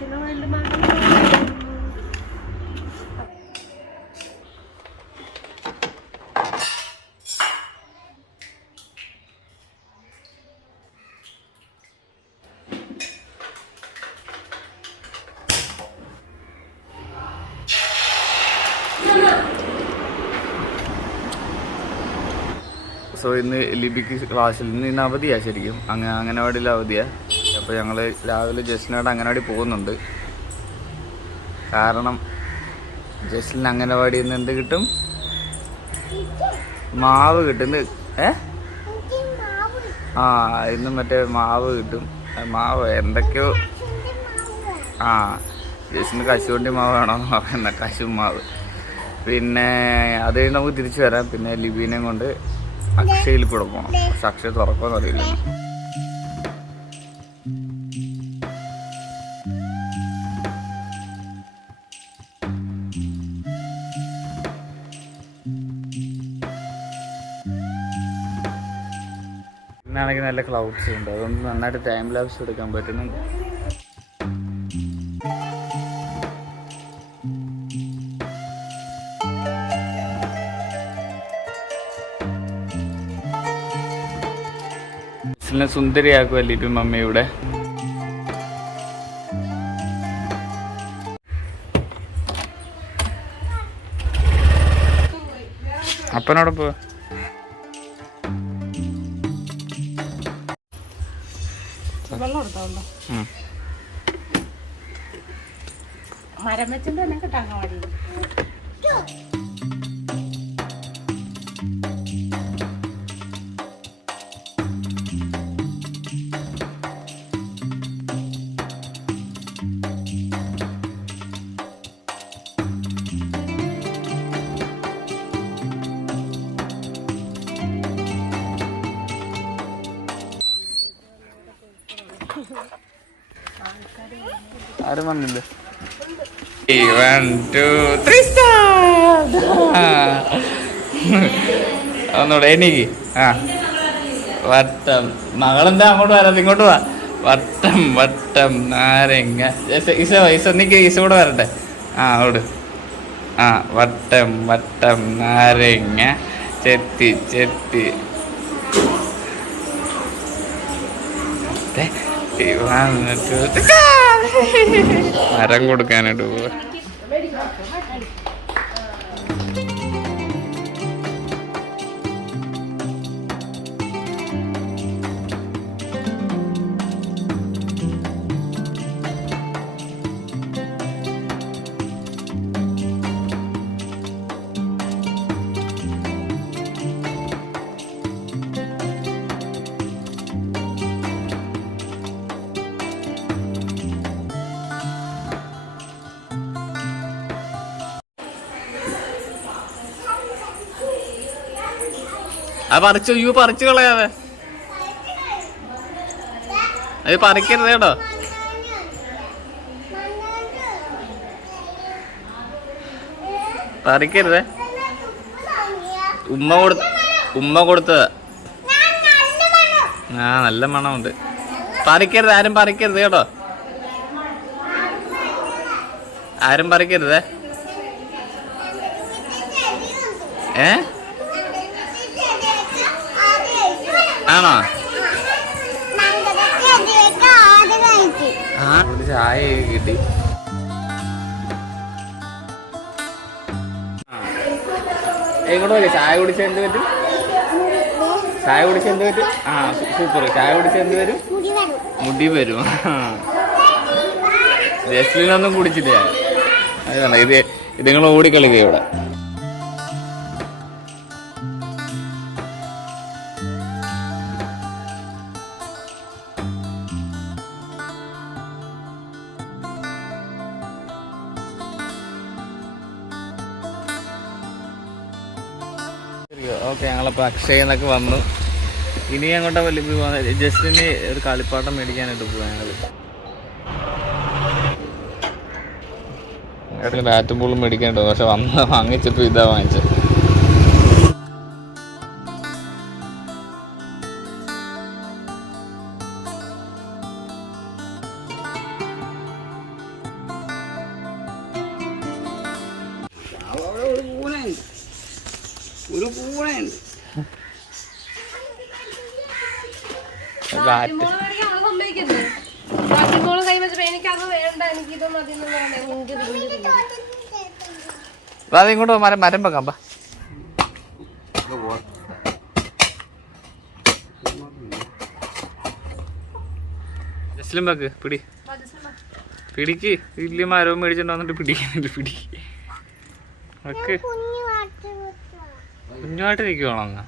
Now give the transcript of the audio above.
So ഇന്ന് ലിബിക്ക് ക്ലാസ്സിൽ ഇന്ന് അവധിയാണ് ശരിക്കും അംഗനവാടിയിൽ അവധിയാണ്. അപ്പോൾ ഞങ്ങൾ രാവിലെ ജസ്റ്റിനായിട്ട് അംഗനവാടി പോകുന്നുണ്ട്. കാരണം ജസ്റ്റിന് അംഗനവാടിയിൽ നിന്ന് എന്ത് കിട്ടും? മാവ് കിട്ടും. ഇന്ന് മറ്റേ മാവ് കിട്ടും. മാവ് എന്തൊക്കെയോ ജസ്റ്റിന് കശുവണ്ടി മാവ് വേണമെന്ന് പറയുന്ന കശു മാവ്. പിന്നെ അത് കഴിഞ്ഞ് നമുക്ക് തിരിച്ചു വരാം. പിന്നെ ലിബീനെ കൊണ്ട് അക്ഷയയിൽ കൂടെ പോകണം. പക്ഷെ അക്ഷയ തുറക്കുമെന്ന് അറിയില്ല. പിന്നാണെങ്കിൽ നല്ല ക്ലൗഡ്സ് ഉണ്ട്, അതുകൊണ്ട് നന്നായിട്ട് ടൈം ലാപ്സ് എടുക്കാൻ പറ്റുന്നുണ്ട്. സുന്ദരിയാക്കുമല്ലേ ഇപ്പം മമ്മിയുടെ. അപ്പനോടൊപ്പം മരം വെച്ചിട്ട് തന്നെ കിട്ടാൻ പാടി. ആരും വന്നില്ലേ? 1 2 3 ഒന്നൂടെ എനിക്ക് വട്ടം. മകളെന്താ അങ്ങോട്ട് വരാം, ഇങ്ങോട്ട് വാ. വട്ടം വട്ടം നാരങ്ങ. ഈസ കൂടെ വരട്ടെ. അവിടെ വട്ടം വട്ടം നാരങ്ങ ചെത്തി ചെത്തി. മരം കൊടുക്കാനായിട്ട് പോവാ. അത് പറിച്ചു കളയാതെ. അത് പറിക്കരുത് കേട്ടോ. പറിക്കരുതേ. ഉമ്മ കൊടുത്തത്. നല്ല മണമുണ്ട്. പറിക്കരുത്, ആരും പറിക്കരുത് കേട്ടോ. ആരും പറിക്കരുതേ. ആണോ? ചായ കിട്ടി. എങ്ങോട്ട് പോയി? ചായ കുടിച്ച എന്ത് പറ്റും? ചായ കുടിച്ച എന്ത് പറ്റും? സൂപ്പർ. ചായ കുടിച്ച എന്ത് വരും? മുടി വരും. ജസ്ലിനൊന്നും കുടിച്ചില്ല. അതാണ് ഇത്. നിങ്ങൾ ഓടിക്കളിക്കുക ഇവിടെ. ഓക്കെ, ഞങ്ങളപ്പോൾ അക്ഷയ എന്നൊക്കെ വന്നു. ഇനി അങ്ങോട്ട് വലിയ പോകുന്നത് ജസ്റ്റിന് ഒരു കളിപ്പാട്ടം മേടിക്കാനായിട്ട് പോവാ. ഞങ്ങൾ ബാറ്റും ബോളും മേടിക്കാനുണ്ട്. പക്ഷെ വാങ്ങിച്ചപ്പോൾ ഇതാ വാങ്ങിച്ചത്. ഒരു പൂണയുണ്ട്. ഇങ്ങോട്ട് മരം വെക്കാം പാ. ജസ്ലിം വെക്ക് പിടിക്ക് വലിയ മരവും മേടിച്ചിട്ട് വന്നിട്ട് പിടിക്കുന്നുണ്ട്. പിടിക്ക് വെക്ക് കുഞ്ഞുമായിട്ട് നിൽക്കുവാണോ അങ്ങ്?